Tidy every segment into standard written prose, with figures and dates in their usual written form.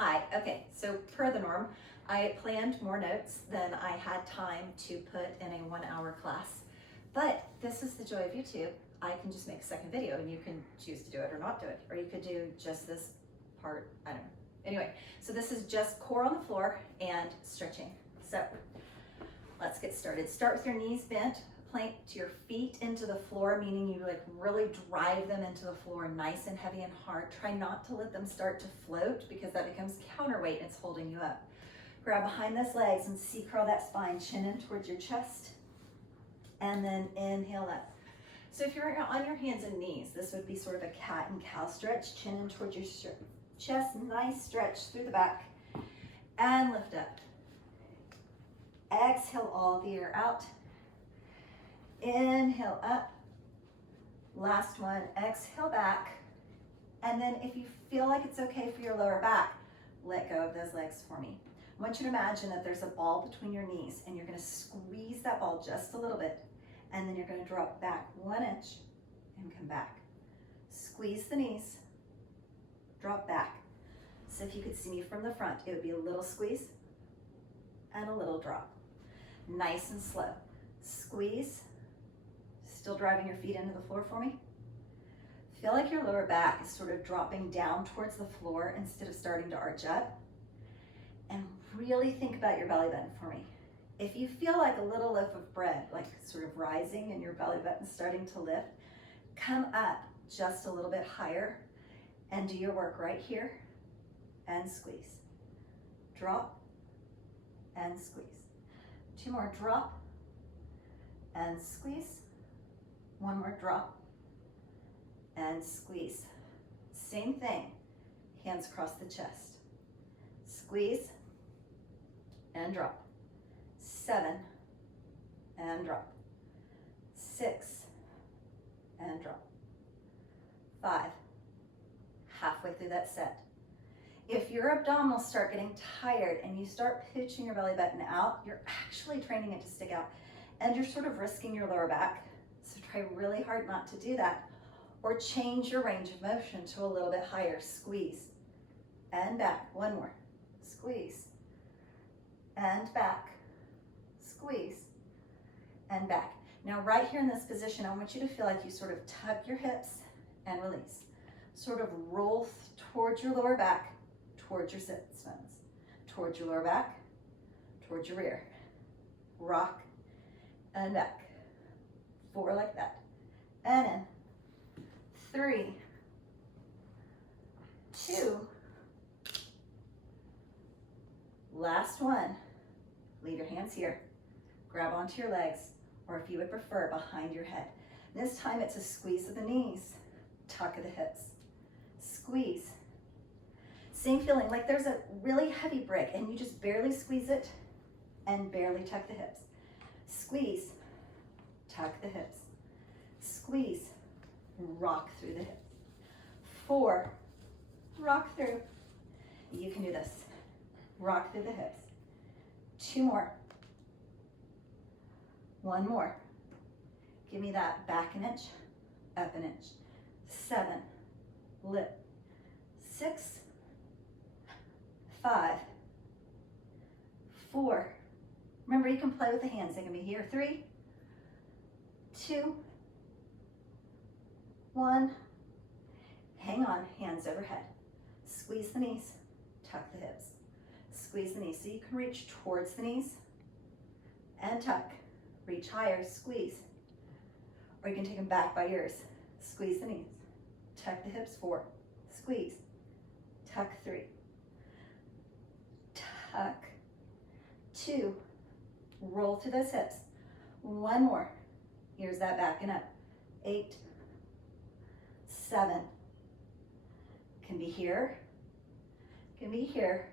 Hi, okay, so per the norm, I planned more notes than I had time to put in a 1 hour class. But this is the joy of YouTube. I can just make a second video and you can choose to do it or not do it. Or you could do just this part, I don't know. Anyway, so this is just core on the floor and stretching. So let's get started. Start with your knees bent, plank to your feet into the floor, meaning you like really drive them into the floor nice and heavy and hard. Try not to let them start to float because that becomes counterweight and it's holding you up. Grab behind those legs and C-curl that spine, chin in towards your chest, and then inhale up. So if you're on your hands and knees, this would be sort of a cat and cow stretch, chin in towards your chest, nice stretch through the back, and lift up. Exhale all the air out. Inhale up. Last one, exhale back. And then if you feel like it's okay for your lower back, let go of those legs for me. I want you to imagine that there's a ball between your knees and you're gonna squeeze that ball just a little bit, and then you're gonna drop back 1 inch and come back. Squeeze the knees, drop back. So if you could see me from the front, it would be a little squeeze and a little drop. Nice and slow. Squeeze, still driving your feet into the floor for me. Feel like your lower back is sort of dropping down towards the floor instead of starting to arch up. And really think about your belly button for me. If you feel like a little loaf of bread, like sort of rising and your belly button starting to lift, come up just a little bit higher and do your work right here and squeeze. Drop and squeeze. 2 more, drop and squeeze. 1 more, drop and squeeze. Same thing, hands across the chest. Squeeze and drop. 7 and drop. 6 and drop. 5, halfway through that set. If your abdominals start getting tired and you start pitching your belly button out, you're actually training it to stick out and you're sort of risking your lower back. So try really hard not to do that, or change your range of motion to a little bit higher. Squeeze and back. 1 more. Squeeze and back. Squeeze and back. Now right here in this position, I want you to feel like you sort of tuck your hips and release. Sort of roll towards your lower back, towards your sit bones, towards your lower back, towards your rear. Rock and back. 4 like that. And in. 3, 2, last one. Leave your hands here. Grab onto your legs, or if you would prefer, behind your head. This time it's a squeeze of the knees, tuck of the hips. Squeeze. Same feeling, like there's a really heavy brick and you just barely squeeze it and barely tuck the hips. Squeeze, tuck the hips. Squeeze, rock through the hips. 4, rock through. You can do this. Rock through the hips. 2 more. 1 more. Give me that back an inch, up an inch. 7, lift. 6, 5, 4. Remember, you can play with the hands. They can be here. 3, 2, 1. Hang on, hands overhead. Squeeze the knees, tuck the hips. Squeeze the knees so you can reach towards the knees and tuck. Reach higher, squeeze. Or you can take them back by yours. Squeeze the knees, tuck the hips. 4, squeeze, tuck. 3, tuck. 2, roll through those hips. 1 more. Here's that back and up. 8, 7. Can be here. Can be here.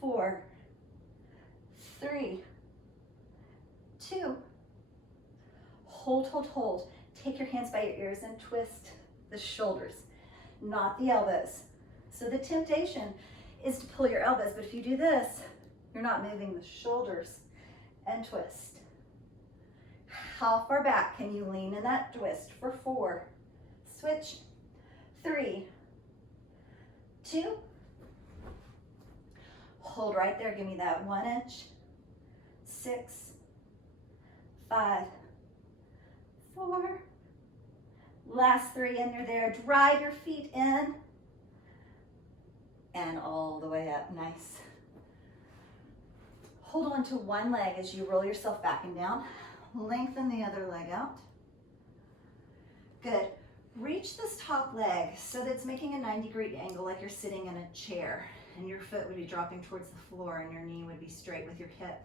4, 3, 2. Hold, hold, hold. Take your hands by your ears and twist the shoulders, not the elbows. So the temptation is to pull your elbows, but if you do this, you're not moving the shoulders, and twist. How far back can you lean in that twist for 4? Switch. 3, 2, Hold right there. Give me that 1 inch. 6, 5, 4. Last 3 under there. Drive your feet in and all the way up. Nice. Hold on to one leg as you roll yourself back and down. Lengthen the other leg out. Good. Reach this top leg so that it's making a 90-degree angle like you're sitting in a chair, and your foot would be dropping towards the floor and your knee would be straight with your hip.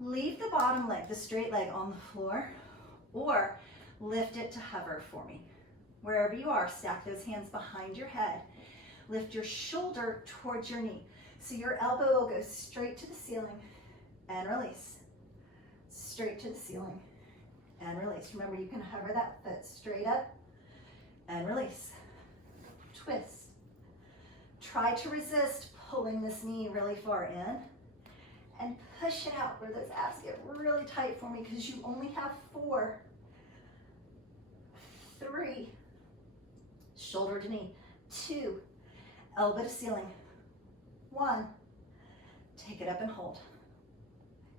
Leave the bottom leg, the straight leg, on the floor, or lift it to hover for me. Wherever you are, stack those hands behind your head. Lift your shoulder towards your knee. So your elbow will go straight to the ceiling and release. Straight to the ceiling and release. Remember, you can hover that foot straight up and release. Twist. Try to resist pulling this knee really far in and push it out where those abs get really tight for me, because you only have 4, 3, shoulder to knee, 2, elbow to ceiling, 1, take it up and hold.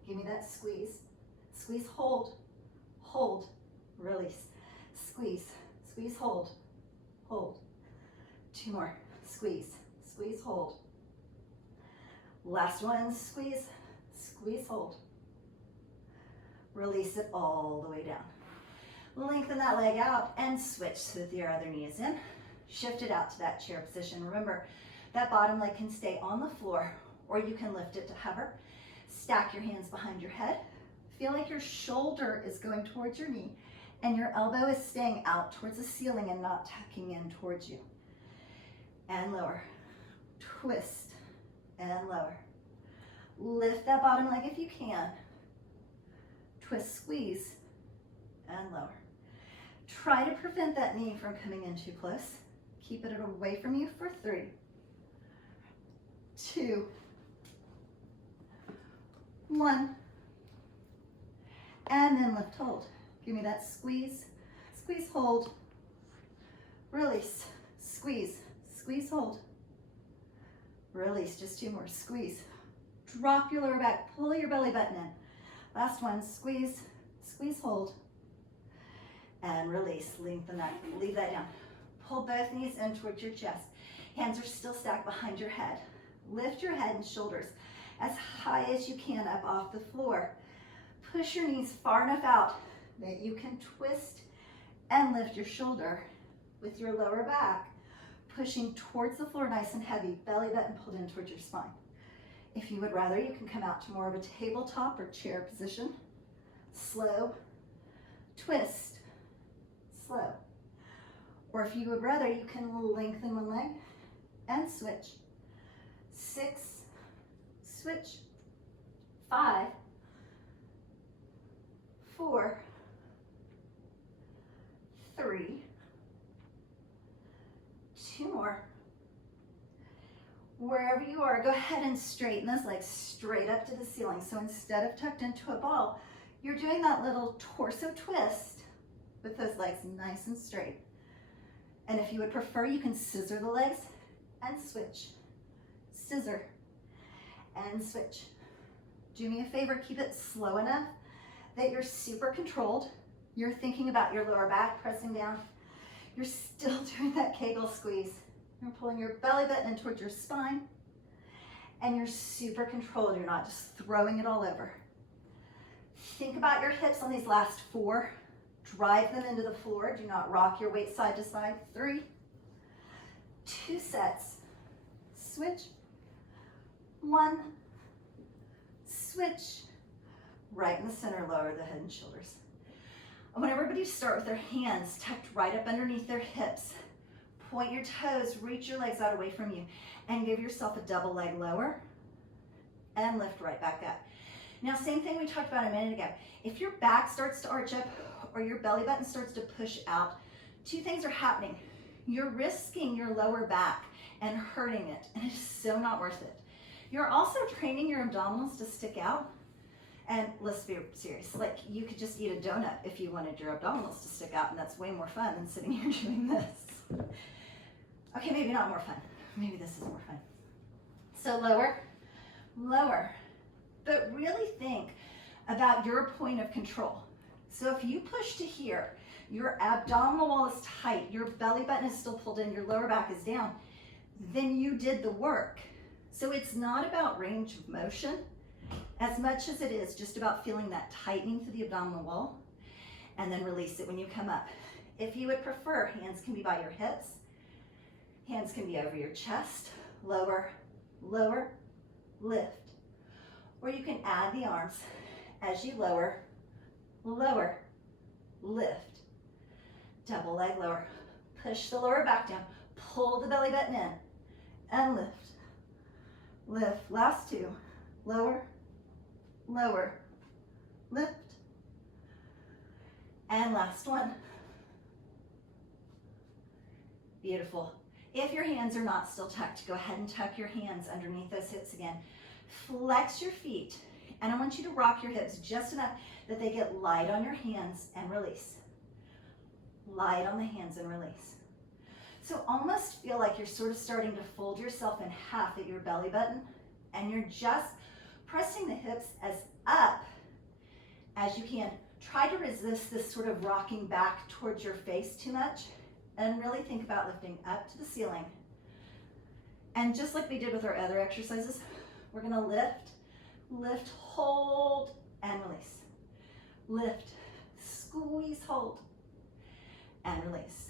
Give me that squeeze. Squeeze, hold, hold, release. Squeeze, squeeze, hold, hold. 2 more. Squeeze, squeeze, hold. Last one, squeeze, squeeze, hold. Release it all the way down. Lengthen that leg out and switch so that your other knee is in. Shift it out to that chair position. Remember, that bottom leg can stay on the floor, or you can lift it to hover. Stack your hands behind your head. Feel like your shoulder is going towards your knee and your elbow is staying out towards the ceiling and not tucking in towards you. And lower. Twist and lower. Lift that bottom leg if you can. Twist, squeeze, and lower. Try to prevent that knee from coming in too close. Keep it away from you for 3, 2, 1. And then lift, hold. Give me that squeeze, squeeze, hold, release, squeeze, squeeze, hold, release. Just 2 more. Squeeze. Drop your lower back, pull your belly button in. Last one, squeeze, squeeze, hold, and release. Lengthen that, leave that down. Pull both knees in towards your chest. Hands are still stacked behind your head. Lift your head and shoulders as high as you can up off the floor. Push your knees far enough out that you can twist and lift your shoulder with your lower back pushing towards the floor nice and heavy, belly button pulled in towards your spine. If you would rather, you can come out to more of a tabletop or chair position. Slow, twist, slow. Or if you would rather, you can lengthen one leg and switch. 6, switch, 5, 4, 3, 2 more. Wherever you are, go ahead and straighten those legs straight up to the ceiling. So instead of tucked into a ball, you're doing that little torso twist with those legs nice and straight. And if you would prefer, you can scissor the legs and switch. Scissor and switch. Do me a favor, keep it slow enough that you're super controlled. You're thinking about your lower back pressing down. You're still doing that Kegel squeeze. You're pulling your belly button in towards your spine, and you're super controlled. You're not just throwing it all over. Think about your hips on these last 4. Drive them into the floor. Do not rock your weight side to side. 3, 2 sets. Switch. 1, switch. Right in the center, lower the head and shoulders. I want everybody to start with their hands tucked right up underneath their hips. Point your toes, reach your legs out away from you, and give yourself a double leg lower, and lift right back up. Now, same thing we talked about a minute ago. If your back starts to arch up or your belly button starts to push out, 2 things are happening. You're risking your lower back and hurting it, and it is so not worth it. You're also training your abdominals to stick out. And let's be serious, like you could just eat a donut if you wanted your abdominals to stick out, and that's way more fun than sitting here doing this. Okay, maybe not more fun. Maybe this is more fun. So lower, lower. But really think about your point of control. So if you push to here, your abdominal wall is tight, your belly button is still pulled in, your lower back is down, then you did the work. So it's not about range of motion as much as it is just about feeling that tightening through the abdominal wall, and then release it when you come up. If you would prefer, hands can be by your hips, hands can be over your chest, lower, lower, lift. Or you can add the arms as you lower, lower, lift. Double leg lower. Push the lower back down. Pull the belly button in and lift. Lift. Last two. Lower, lower, lift. And last one. Beautiful. If your hands are not still tucked, go ahead and tuck your hands underneath those hips again. Flex your feet, and I want you to rock your hips just enough that they get light on your hands and release. Light on the hands and release. So almost feel like you're sort of starting to fold yourself in half at your belly button, and you're just pressing the hips as up as you can. Try to resist this sort of rocking back towards your face too much, and really think about lifting up to the ceiling. And just like we did with our other exercises, we're gonna lift, lift, hold, and release. Lift, squeeze, hold, and release.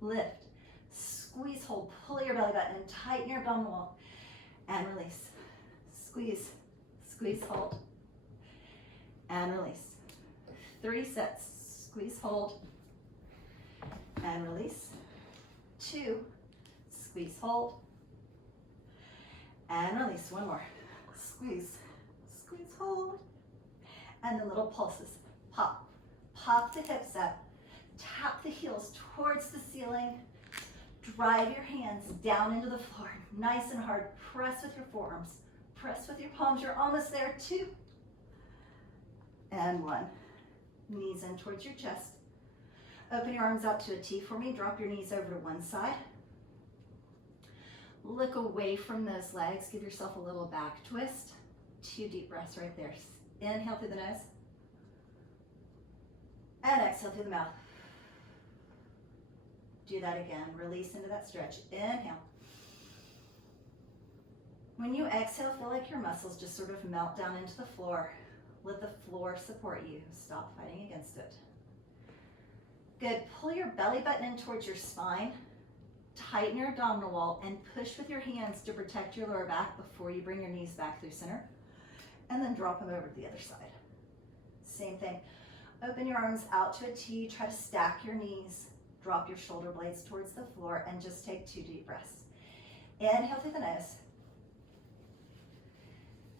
Lift, squeeze, hold, pull your belly button and tighten your abdominal wall, and release. Squeeze, squeeze, hold, and release. 3 sets, squeeze, hold, and release. 2, squeeze, hold, and release. 1 more. Squeeze, squeeze, hold. And the little pulses. Pop. Pop the hips up. Tap the heels towards the ceiling. Drive your hands down into the floor. Nice and hard. Press with your forearms. Press with your palms. You're almost there. 2. And 1. Knees in towards your chest. Open your arms out to a T for me. Drop your knees over to one side. Look away from those legs. Give yourself a little back twist. 2 deep breaths right there. Inhale through the nose. And exhale through the mouth. Do that again. Release into that stretch. Inhale. When you exhale, feel like your muscles just sort of melt down into the floor. Let the floor support you. Stop fighting against it. Good. Pull your belly button in towards your spine. Tighten your abdominal wall and push with your hands to protect your lower back before you bring your knees back through center. And then drop them over to the other side. Same thing. Open your arms out to a T. Try to stack your knees. Drop your shoulder blades towards the floor and just take 2 deep breaths. Inhale through the nose.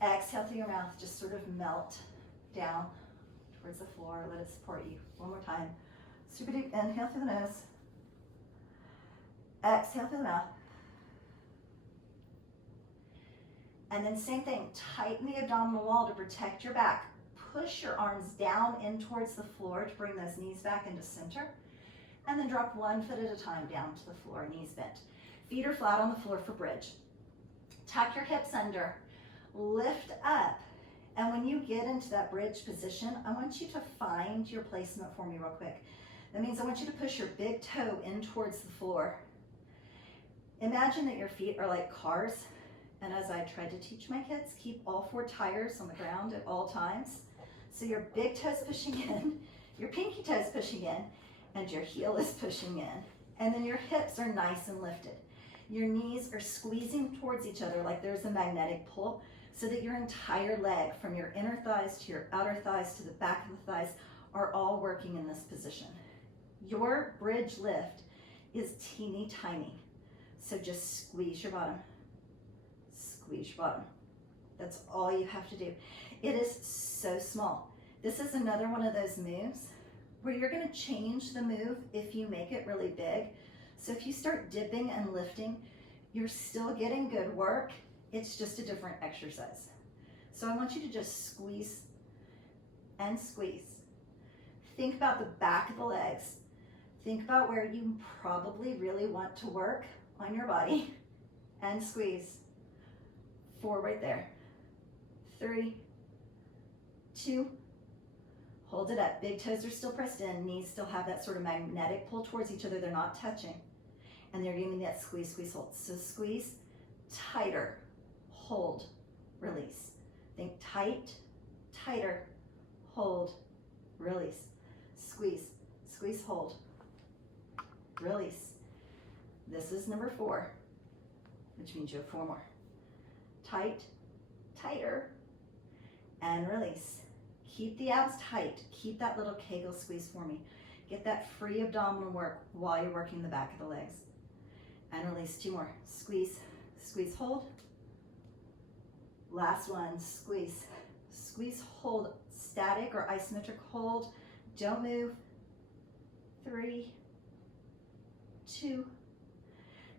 Exhale through your mouth. Just sort of melt down towards the floor. Let it support you. 1 more time. Super deep. Inhale through the nose. Exhale through the mouth. And then same thing, tighten the abdominal wall to protect your back. Push your arms down in towards the floor to bring those knees back into center. And then drop 1 foot at a time down to the floor, knees bent. Feet are flat on the floor for bridge. Tuck your hips under, lift up. And when you get into that bridge position, I want you to find your placement for me real quick. That means I want you to push your big toe in towards the floor. Imagine that your feet are like cars, and as I tried to teach my kids, keep all 4 tires on the ground at all times. So your big toe's pushing in, your pinky toe's pushing in, and your heel is pushing in. And then your hips are nice and lifted. Your knees are squeezing towards each other like there's a magnetic pull, so that your entire leg, from your inner thighs to your outer thighs to the back of the thighs, are all working in this position. Your bridge lift is teeny tiny. So just squeeze your bottom. Squeeze your bottom. That's all you have to do. It is so small. This is another one of those moves where you're going to change the move if you make it really big. So if you start dipping and lifting, you're still getting good work. It's just a different exercise. So I want you to just squeeze and squeeze. Think about the back of the legs. Think about where you probably really want to work on your body, and squeeze. 4 right there. 3, 2, hold it up. Big toes are still pressed in, knees still have that sort of magnetic pull towards each other. They're not touching. And they're giving me that squeeze, squeeze, hold. So squeeze, tighter, hold, release. Think tight, tighter, hold, release. Squeeze, squeeze, hold, release. This is number 4, which means you have 4 more. Tight, tighter, and release. Keep the abs tight. Keep that little Kegel squeeze for me. Get that free abdominal work while you're working the back of the legs. And release. 2 more. Squeeze, squeeze, hold. Last one, squeeze. Squeeze, hold, static or isometric hold. Don't move. 3, 2.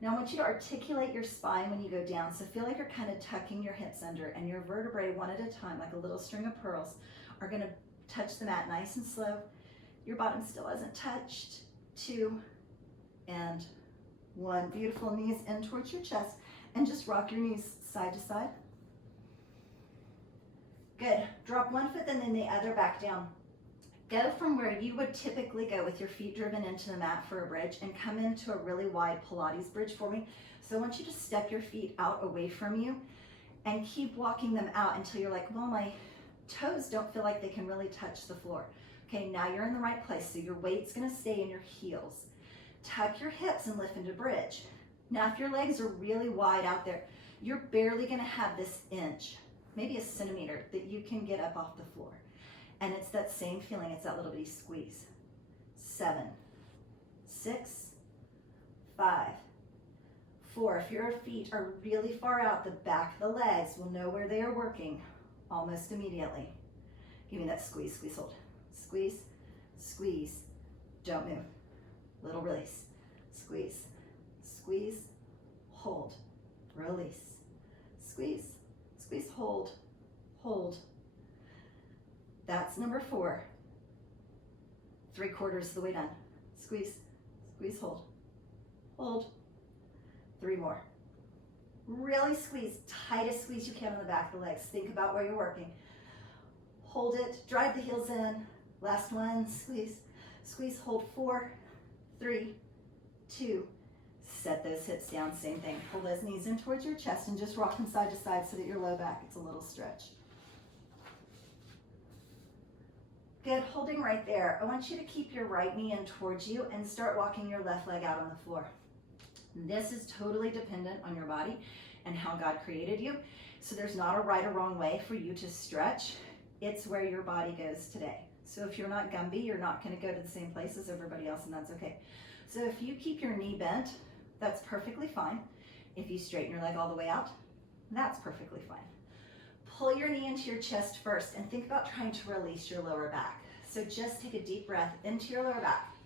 Now I want you to articulate your spine when you go down. So feel like you're kind of tucking your hips under, and your vertebrae one at a time, like a little string of pearls, are gonna touch the mat nice and slow. Your bottom still hasn't touched. 2 and 1. Beautiful. Knees in towards your chest, and just rock your knees side to side. Good. Drop one foot and then the other back down. Go from where you would typically go with your feet driven into the mat for a bridge and come into a really wide Pilates bridge for me. So I want you to step your feet out away from you and keep walking them out until you're like, well, my toes don't feel like they can really touch the floor. Okay, now you're in the right place. So your weight's gonna stay in your heels. Tuck your hips and lift into bridge. Now, if your legs are really wide out there, you're barely gonna have this inch, maybe a centimeter, that you can get up off the floor. And it's that same feeling, it's that little bitty squeeze. 7, 6, 5, 4. If your feet are really far out, the back of the legs will know where they are working almost immediately. Give me that squeeze, squeeze, hold. Squeeze, squeeze, don't move. Little release. Squeeze, squeeze, hold, release. Squeeze, squeeze, hold, hold. That's number 4. 3/4 of the way done. Squeeze, squeeze, hold, hold. 3 more. Really squeeze, tightest squeeze you can on the back of the legs. Think about where you're working. Hold it, drive the heels in. Last one, squeeze, squeeze, hold. 4, 3, 2. Set those hips down, same thing. Pull those knees in towards your chest and just rock them side to side so that your low back gets a little stretch. Good, holding right there. I want you to keep your right knee in towards you and start walking your left leg out on the floor. This is totally dependent on your body and how God created you. So there's not a right or wrong way for you to stretch. It's where your body goes today. So if you're not Gumby, you're not gonna go to the same place as everybody else, and that's okay. So if you keep your knee bent, that's perfectly fine. If you straighten your leg all the way out, that's perfectly fine. Pull your knee into your chest first and think about trying to release your lower back. So just take a deep breath into your lower back.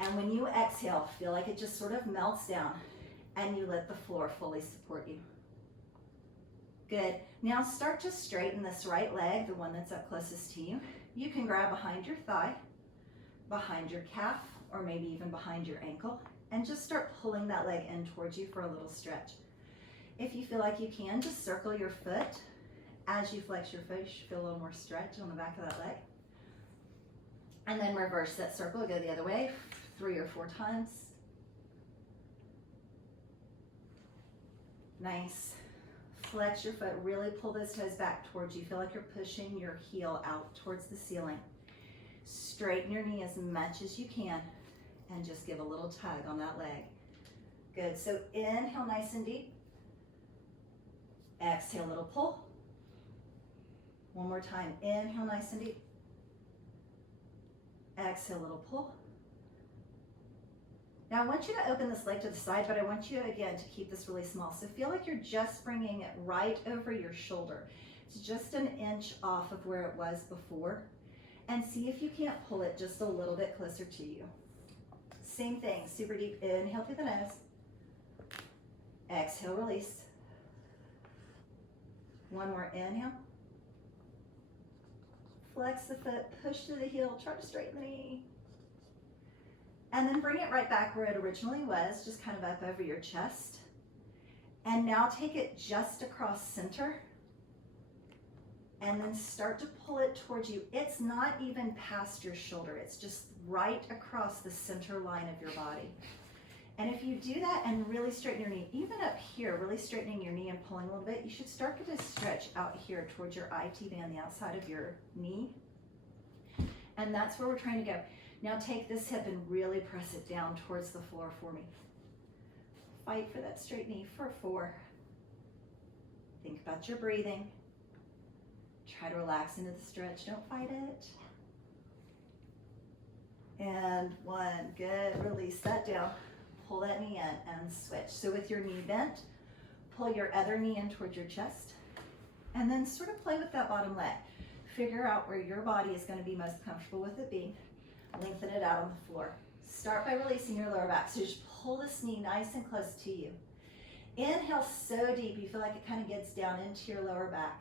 And when you exhale, feel like it just sort of melts down and you let the floor fully support you. Good. Now start to straighten this right leg, the one that's up closest to you. You can grab behind your thigh, behind your calf, or maybe even behind your ankle, and just start pulling that leg in towards you for a little stretch. If you feel like you can, just circle your foot. As you flex your foot, you should feel a little more stretch on the back of that leg. And then reverse that circle, go the other way, 3 or 4 times. Nice. Flex your foot, really pull those toes back towards you. Feel like you're pushing your heel out towards the ceiling. Straighten your knee as much as you can and just give a little tug on that leg. Good, so inhale nice and deep. Exhale, little pull. One more time, inhale nice and deep. Exhale, little pull. Now I want you to open this leg to the side, but I want you again to keep this really small. So feel like you're just bringing it right over your shoulder. It's just an inch off of where it was before. And see if you can't pull it just a little bit closer to you. Same thing, super deep inhale through the nose. Exhale, release. One more inhale. Flex the foot, push through the heel, try to straighten the knee. And then bring it right back where it originally was, just kind of up over your chest. And now take it just across center and then start to pull it towards you. It's not even past your shoulder. It's just right across the center line of your body. And if you do that and really straighten your knee, even up here, really straightening your knee and pulling a little bit, you should start to stretch out here towards your IT band, the outside of your knee. And that's where we're trying to go. Now take this hip and really press it down towards the floor for me. Fight for that straight knee for 4. Think about your breathing. Try to relax into the stretch, don't fight it. And 1, good, release that down. Pull that knee in and switch. So with your knee bent, pull your other knee in towards your chest, and then sort of play with that bottom leg. Figure out where your body is going to be most comfortable with it being. Lengthen it out on the floor. Start by releasing your lower back. So just pull this knee nice and close to you. Inhale so deep, you feel like it kind of gets down into your lower back.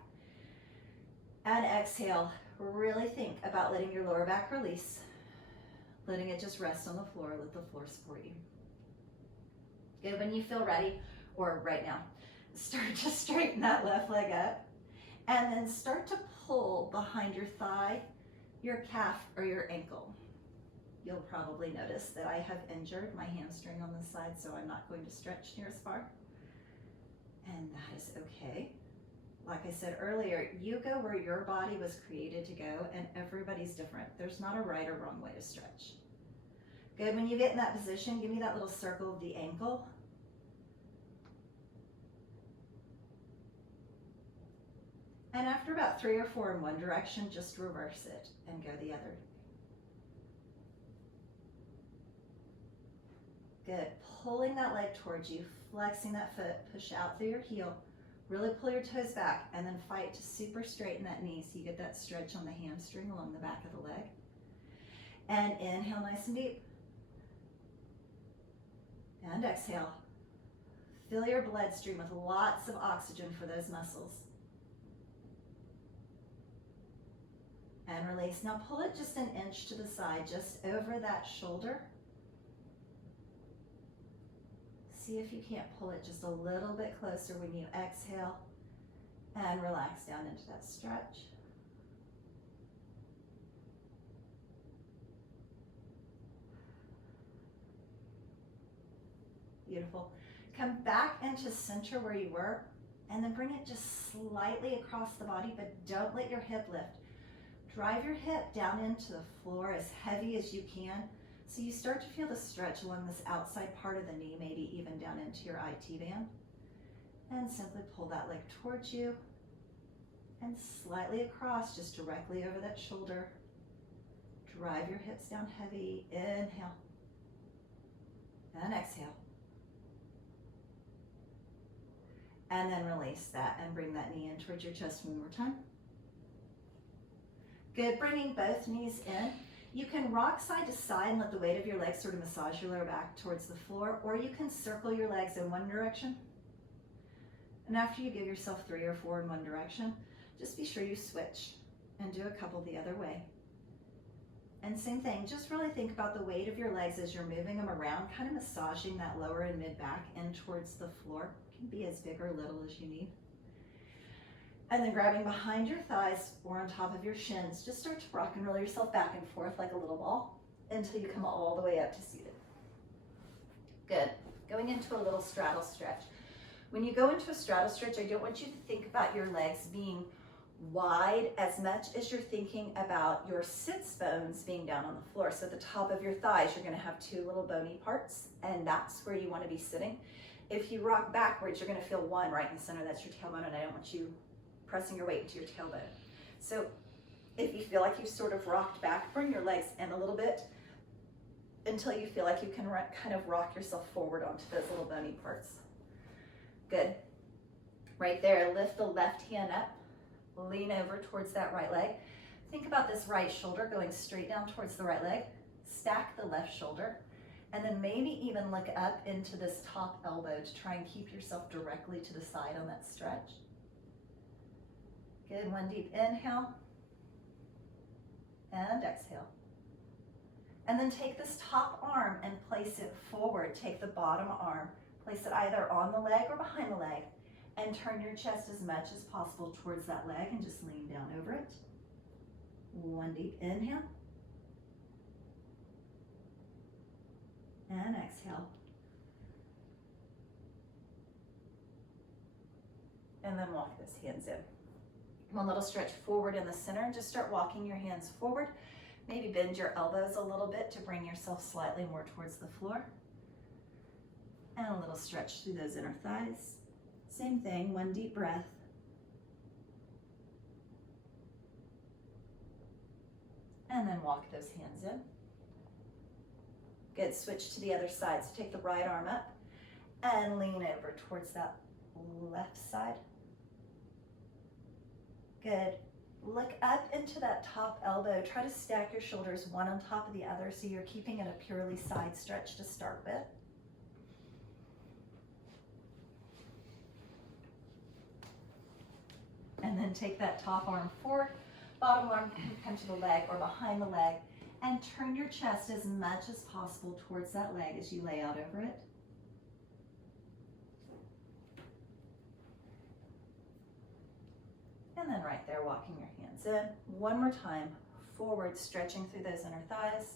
And exhale, really think about letting your lower back release. Letting it just rest on the floor, let the floor support you. Good, when you feel ready, or right now, start to straighten that left leg up, and then start to pull behind your thigh, your calf, or your ankle. You'll probably notice that I have injured my hamstring on this side, so I'm not going to stretch near as far. And that is okay. Like I said earlier, you go where your body was created to go, and everybody's different. There's not a right or wrong way to stretch. Good, when you get in that position, give me that little circle of the ankle. And after about 3 or 4 in one direction, just reverse it and go the other. Good, pulling that leg towards you, flexing that foot, push out through your heel, really pull your toes back, and then fight to super straighten that knee so you get that stretch on the hamstring along the back of the leg. And inhale nice and deep. And exhale. Fill your bloodstream with lots of oxygen for those muscles. And release. Now pull it just an inch to the side, just over that shoulder. See if you can't pull it just a little bit closer when you exhale, and relax down into that stretch. Beautiful. Come back into center where you were, and then bring it just slightly across the body, but don't let your hip lift. Drive your hip down into the floor as heavy as you can, so you start to feel the stretch along this outside part of the knee, maybe even down into your IT band. And simply pull that leg towards you, and slightly across, just directly over that shoulder. Drive your hips down heavy. Inhale. And exhale. And then release that and bring that knee in towards your chest one more time. Good, bringing both knees in. You can rock side to side and let the weight of your legs sort of massage your lower back towards the floor, or you can circle your legs in one direction. And after you give yourself 3 or 4 in one direction, just be sure you switch and do a couple the other way. And same thing, just really think about the weight of your legs as you're moving them around, kind of massaging that lower and mid back in towards the floor. It can be as big or little as you need. And then grabbing behind your thighs or on top of your shins, just start to rock and roll yourself back and forth like a little ball until you come all the way up to seated. Good. Going into a little straddle stretch. When you go into a straddle stretch, I don't want you to think about your legs being wide as much as you're thinking about your sits bones being down on the floor. So at the top of your thighs, you're going to have 2 little bony parts, and that's where you want to be sitting. If you rock backwards, you're going to feel one right in the center. That's your tailbone, and I don't want you pressing your weight into your tailbone. So if you feel like you've sort of rocked back, bring your legs in a little bit until you feel like you can kind of rock yourself forward onto those little bony parts. Good. Right there, lift the left hand up, lean over towards that right leg. Think about this right shoulder going straight down towards the right leg. Stack the left shoulder, and then maybe even look up into this top elbow to try and keep yourself directly to the side on that stretch. Good, one deep inhale, and exhale. And then take this top arm and place it forward. Take the bottom arm, place it either on the leg or behind the leg, And turn your chest as much as possible towards that leg and just lean down over it. One deep inhale. And exhale. And then walk those hands in. One little stretch forward in the center and just start walking your hands forward. Maybe bend your elbows a little bit to bring yourself slightly more towards the floor. And a little stretch through those inner thighs. Same thing, one deep breath. And then walk those hands in. Good, switch to the other side. So take the right arm up and lean over towards that left side. Good. Look up into that top elbow. Try to stack your shoulders one on top of the other so you're keeping it a purely side stretch to start with. And then take that top arm forward, bottom arm can come to the leg or behind the leg, and turn your chest as much as possible towards that leg as you lay out over it. And then right there, walking your hands in. One more time, forward, stretching through those inner thighs.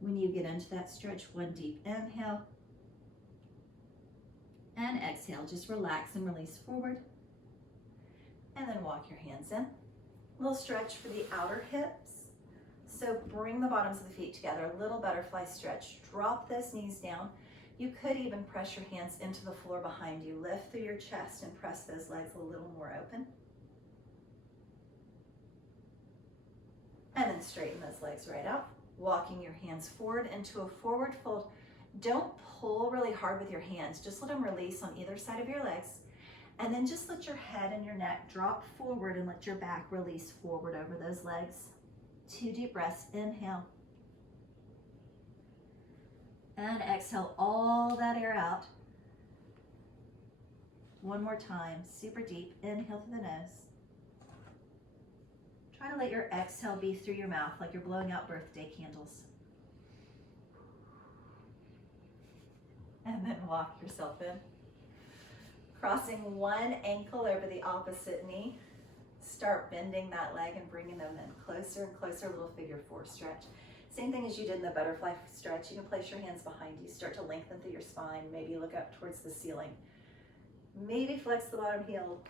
When you get into that stretch, one deep inhale. And exhale, just relax and release forward. And then walk your hands in. A little stretch for the outer hips. So bring the bottoms of the feet together, a little butterfly stretch. Drop those knees down. You could even press your hands into the floor behind you. Lift through your chest and press those legs a little more open. And then straighten those legs right out. Walking your hands forward into a forward fold. Don't pull really hard with your hands. Just let them release on either side of your legs. And then just let your head and your neck drop forward and let your back release forward over those legs. 2 deep breaths. Inhale. And exhale all that air out. One more time. Super deep. Inhale through the nose. Try to let your exhale be through your mouth like you're blowing out birthday candles. And then walk yourself in. Crossing one ankle over the opposite knee. Start bending that leg and bringing them in closer and closer, little figure 4 stretch. Same thing as you did in the butterfly stretch. You can place your hands behind you, start to lengthen through your spine, maybe look up towards the ceiling. Maybe flex the bottom heel,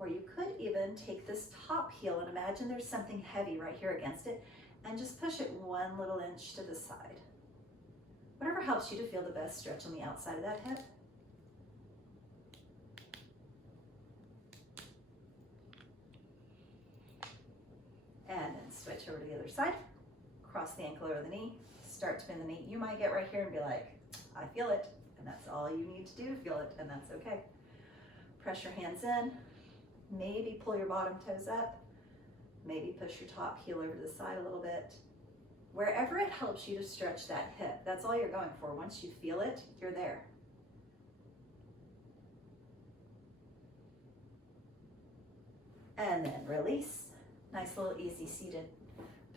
or you could even take this top heel and imagine there's something heavy right here against it and just push it 1 little inch to the side. Whatever helps you to feel the best stretch on the outside of that hip. And then switch over to the other side. Cross the ankle over the knee, start to bend the knee. You might get right here and be like, I feel it. And that's all you need to do, feel it, and that's okay. Press your hands in. Maybe pull your bottom toes up. Maybe push your top heel over to the side a little bit. Wherever it helps you to stretch that hip, that's all you're going for. Once you feel it, you're there. And then release. Nice little easy seated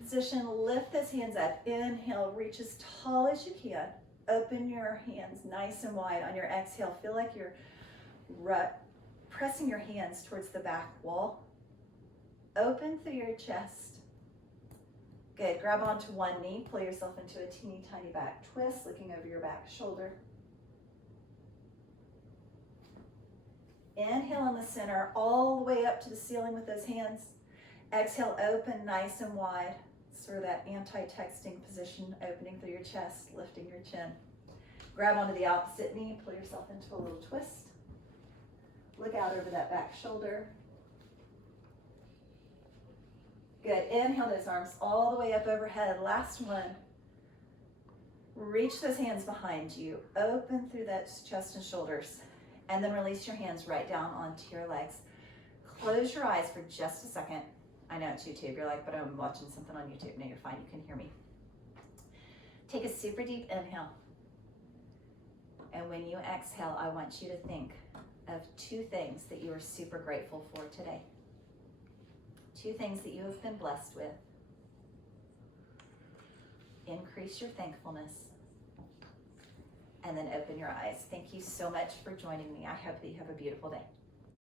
position. Lift those hands up. Inhale, reach as tall as you can. Open your hands nice and wide. On your exhale, feel like you're pressing your hands towards the back wall. Open through your chest. Good, grab onto one knee, pull yourself into a teeny tiny back twist, looking over your back shoulder. Inhale in the center, all the way up to the ceiling with those hands. Exhale, open nice and wide, sort of that anti-texting position, opening through your chest, lifting your chin. Grab onto the opposite knee, pull yourself into a little twist. Look out over that back shoulder. Good, inhale those arms all the way up overhead. Last one. Reach those hands behind you. Open through that chest and shoulders. And then release your hands right down onto your legs. Close your eyes for just a second. I know it's YouTube. You're like, but I'm watching something on YouTube. No, you're fine. You can hear me. Take a super deep inhale. And when you exhale, I want you to think of 2 things that you are super grateful for today. 2 things that you have been blessed with. Increase your thankfulness. and then open your eyes. Thank you so much for joining me. I hope that you have a beautiful day.